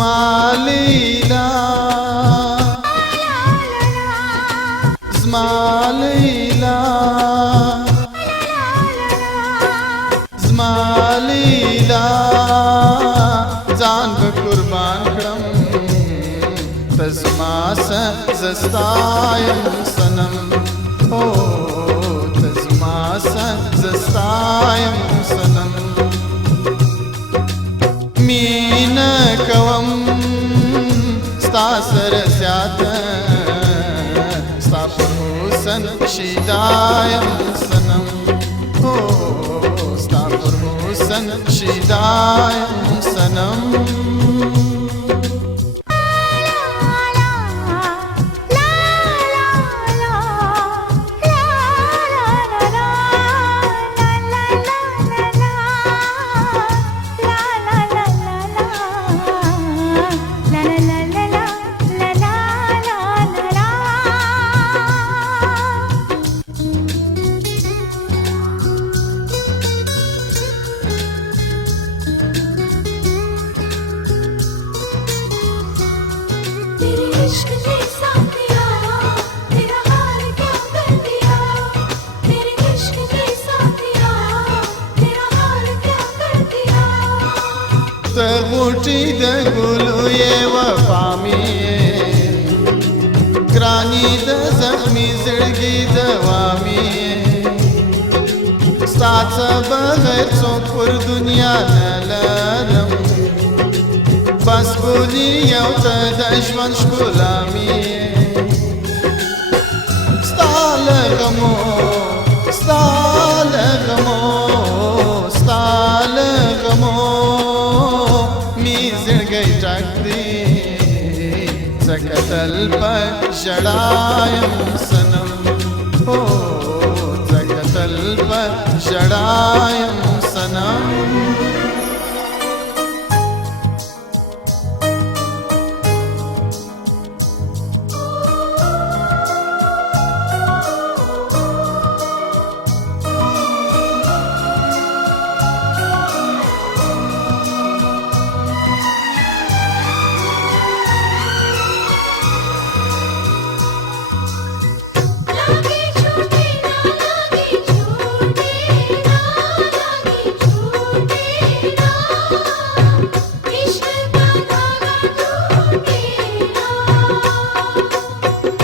Zmalila, Zmalila, Zmalila, जान कुर्बान क्रम तज़मास ज़स्तायम सनम ओ तज़मास ज़स्तायम सनम मीन कवम स्तासर ज़्याद स्तापर हुसन शिदायम सनम ओ स्तापर हुसन शिदायम सनम तगुटी दगुलु ये वफामी ग्रानी द जख्मी जिंदगी दवामी साथ बगैर सोपुर दुनिया नलरम बस बोली यौत दश्मन शुलामी स्ताल गमो स्ताल गमो स्ताल गमो ज़कतल पर शड़ायम सनम हो ज़कतल पर शड़ायम सनम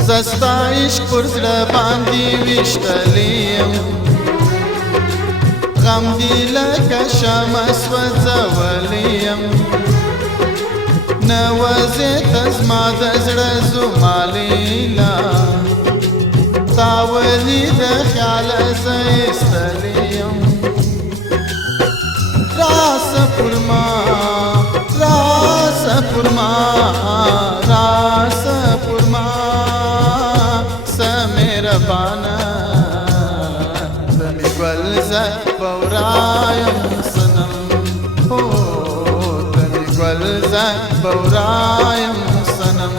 ज़स्ता इश्क पुरज़ड़ बांधी विश्तलियम गम दिल कशमस वज़वलियम नवज़े तज़मा दज़ड़ ज़ुमालीला तावली द ख्याल ज़इस्तलियम रास पुरमा रास पुरमा रास पुरमा बाना तनी ग्वल्ज़ बौरायम सनम हो तनी ग्वल्ज़ बौरायम सनम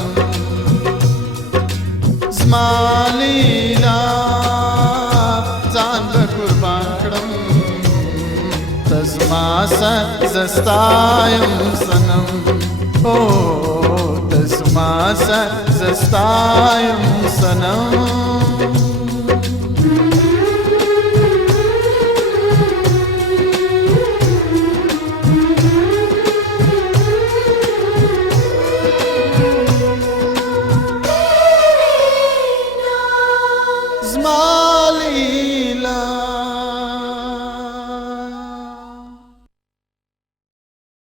ज़मालीला जान कुर्बान क्रम तज़मास ज़स्तायम सनम हो तज़मास ज़स्तायम सनम